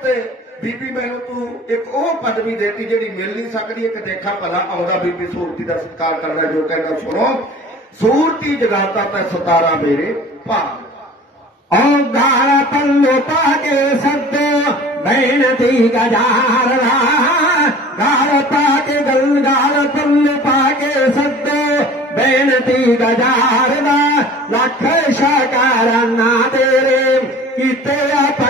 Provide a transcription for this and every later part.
ਉੱਤੇ ਬੀਬੀ ਮੈਨੂੰ ਤੂੰ ਇੱਕ ਉਹ ਪਦਵੀ ਦੇਤੀ ਜਿਹੜੀ ਮਿਲ ਨਹੀਂ ਸਕਦੀ, ਇੱਕ ਦੇਖਾ ਭਲਾ ਆਉਂਦਾ ਬੀਬੀ ਸੂਰਤੀ ਦਾ ਸਤਿਕਾਰ ਕਰਦਾ, ਜੋ ਕਹਿੰਦਾ ਸੁਣੋ, ਸੂਰਤੀ ਜਗਾਤਾ ਤੇ ਸਤਾਰਾ ਮੇਰੇ ਭਾਗ। ਔ ਗਾਲ ਪੱਲੋ ਪਾ ਕੇ ਸੱਦੋ ਬੇਨਤੀ ਗਜਾਰਦਾ ਗਾਲ ਪਾ ਗਲ ਗਾਲ ਪੱਲੋ ਪਾ ਕੇ ਸੱਦੋ ਬੇਨਤੀ ਗਜਾਰਦਾ ਲੱਖ ਸ਼ਕਰਾਨਾ ਤੇਰੇ ਕੀਤੇ ਅਪਕਾਰਦਾ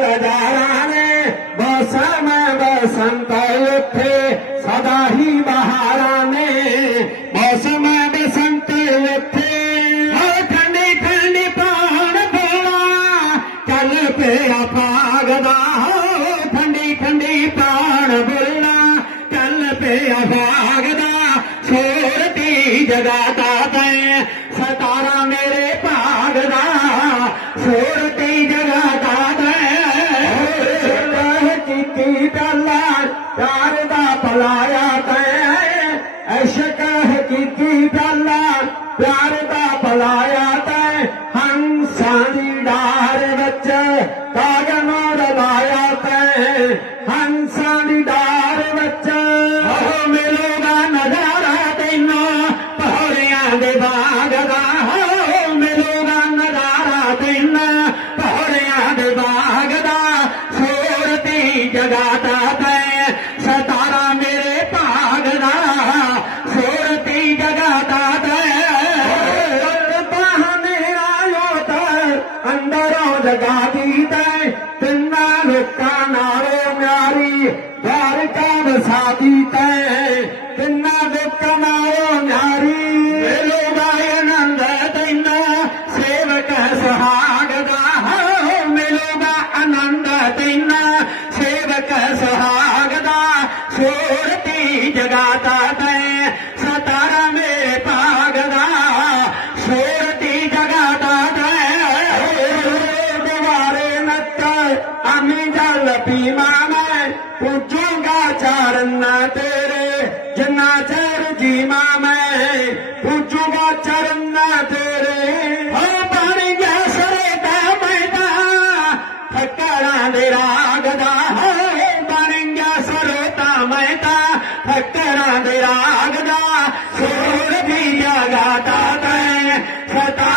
ਬਰਾਗਦਾ ਸੋਰਤੀ ਜਗਾਤਾ ਤੈ ਸਤਾਰਾ ਮੇਰੇ ਭਾਗਦਾ ਸੋਰਤੀ ਜਗਾਤਾ ਤੈ ਚਾਰੂ ਉੱਡੀ ਖੱਲ ਗੰਆਂ ਗਾਲਦਾਰਾਂ ਨੇ ਪੱਤ ਚਾਰ ਉੱਡੀ ਖੱਲ ਗੰਆਂ ਗਾਲਦਾਰਾਂ ਨੇ ਬਸਮ ਬਸੰਤ ਉੱਥੇ ਸਦਾ ਹੀ ਬਹਾਰਾਂ ਨੇ ਮੌਸਮ ਬਸੰਤ ਉੱਥੇ ਹਰ ਹਕੀਕੀ ਡਾਲਾ ਪਿਆਰ ਦਾ ਪਲਾਇਆ ਤੈ ਹੰਸਾਂ ਦੀ ਡਾਰ ਵਿੱਚ ਜਗਾ ਜਗਾਤੀ ਤੈ ਤਿੰਨਾ ਲੋਕਾਂ ਨਾਲੋਂ ਮਿਆਰੀ ਪਿਆਰ ਕਾ ਵਸਾਤੀ ਤੈ ਤਿੰਨਾ ਲੋਕਾਂ ਨਾਲੋਂ ਮਿਆਰੀ ਮਿਲੂਗਾ ਆਨੰਦ ਤੈਨਾ ਸੇਵਕ ਸੁਹਾਗਦਾ ਹੋ ਦਾ ਆਨੰਦ ਤੈਨਾ ਸੇਵਕ ਸੁਹਾਗਦਾ ਸੋਰਤੀ ਜਗਾਤਾ ਤੈ यतीमा मैं पूजूँगा चरना तेरे, जिन्ना चेर जीमा मैं पूजूँगा चरना तेरे। हो बन गया सरे दा मैदा फकरा दे राग हो बन गया सरे दा मैदा फकरा दे राग दा। सोर भी जगा दा सता